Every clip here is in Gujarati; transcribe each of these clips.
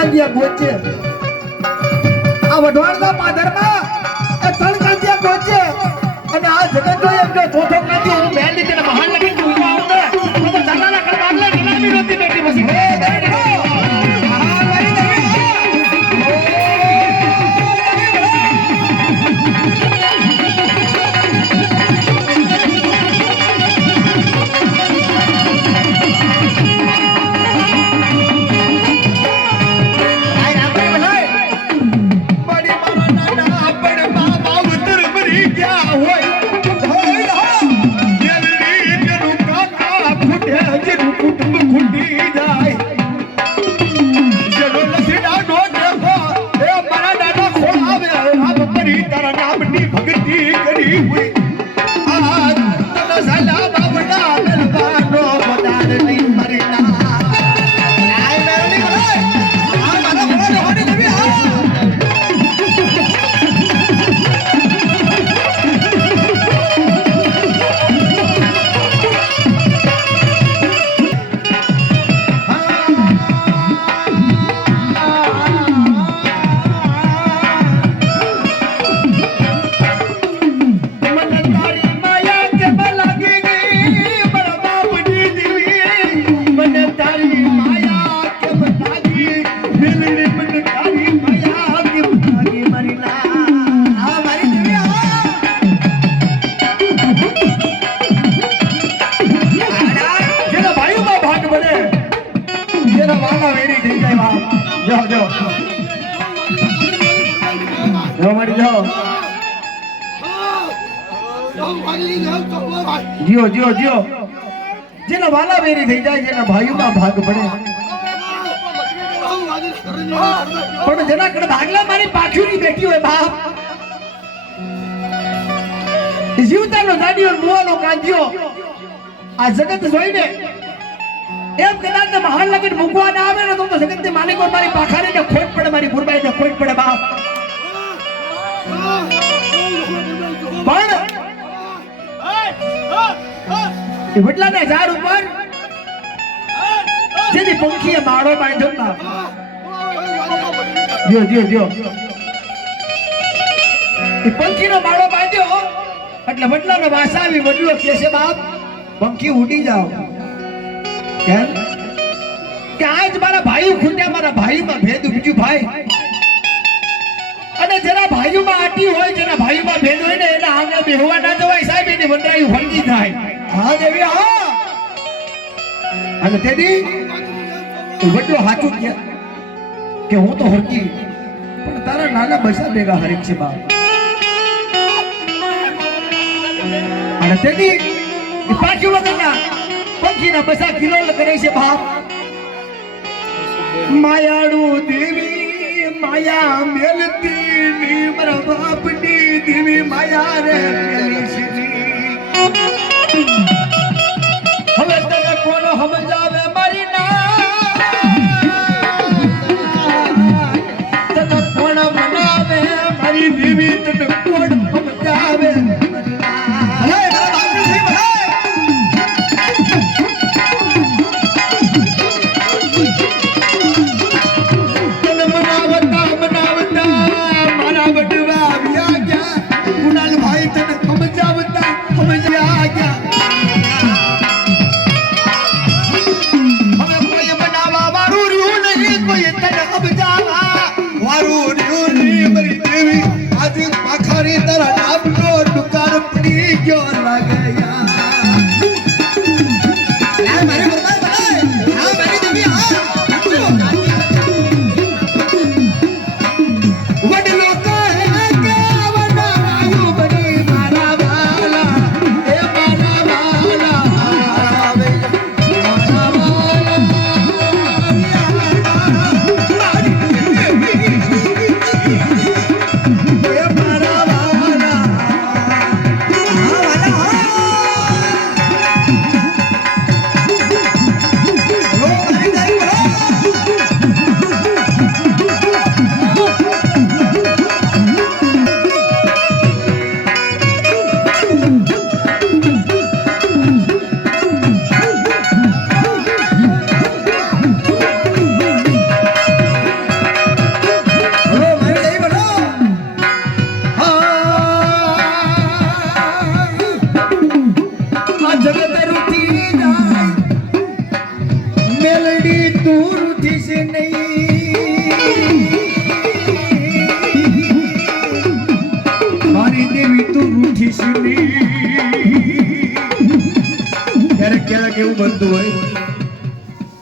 કાંદિયા ગોચે આ વઢવાણના પાદરમાં જીઓ જીઓ જીઓ. જેના વાલા વેરી થઈ જાય, જેના ભાઈઓમાં ભાગ પડે. પણ જેના કડે ભાગલા મારી પાખ્યુની બેઠી હોય બાપ. જીવતાનો દાડીઓ મુવાનો કાંધ્યો. આ જગત જોઈને એમ કદાચ મહાન લગન મૂકવા ના આવે ને તો જગત જગત માલિકો મારી પાખાને ને ખોટ પડે, મારી ભૂરબાઈ એ વડલાના ઝાડ ઉપર. જેની પંખીએ માળો બાંધ્યો બાપ. જો જો જો એ પંખીનો માળો બાંધ્યો એટલે વડલાનો વાસા આવી, વડલો કે છે, બાપ, પંખી ઉડી જાઓ. કેમ? કે આજ મારા ભાઈ ખૂટ્યા, મારા ભાઈમાં ભેદ બીજું ભાઈ. અને જેના ભાઈઓમાં આટી હોય, જેના ભાઈઓમાં ભેદ હોય ને, એના આંગણે બેહવા ના જવાય, સાહેબ, એની વંડરાયું હળગી થાય. હા દેવી હા. અને તેથી વડલો હાચું કે કે હું તો હરકી, પણ તારા નાના બસા ભેગા હરેક છે બા અને તેથી પાછી વગરના પંખીના બસા કિલોલ કરે છે બાપ. માયાડુ દેવી, માયા મેલતી મારા બાપની દેવી માયા રે મેલી છે हमें जा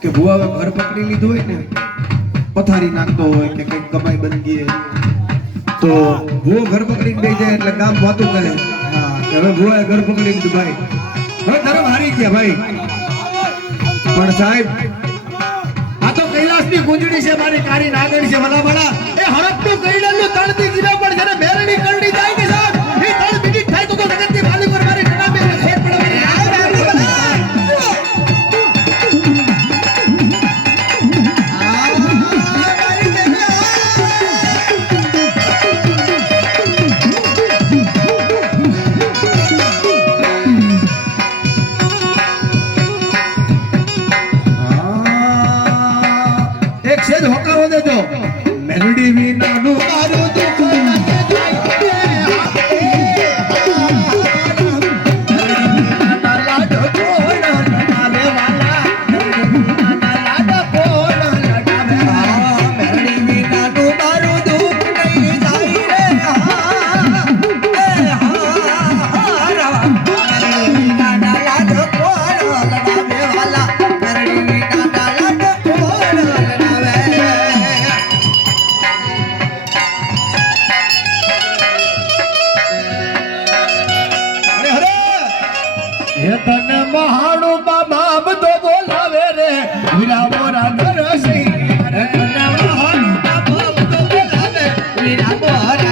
કે ભુવાવે ઘર પકડી લીધું હોય ને, પથારી નાખતો હોય કે કંઈક કમાઈ બંધી તો ભૂવો ઘર પકડીને બે જાય એટલે કામ વાતું કરે. હા હવે ભુવાએ ઘર પકડી લીધું, ભાઈ. હવે ધરમ હારી ગયા, ભાઈ. પણ સાહેબ, આ તો કૈલાસની ગુંજડી છે, મારી કારી નાગણી છે, ભલા ભલા. ಕಾರ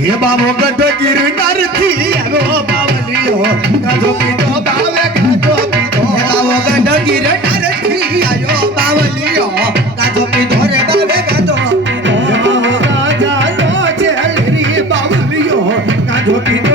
હે બાબો ગઢો ગિરનારથી આવ્યો બાવલિયો ગઢો પીધો બાવે ગઢો પીધો. બાબો ગઢો ગિરનારથી આવ્યો બાવલિયો ગઢો પીધો રે બાવે ગઢો પીધો. બાબો ગઢો છે રે બાવલિયો ગઢો પીધો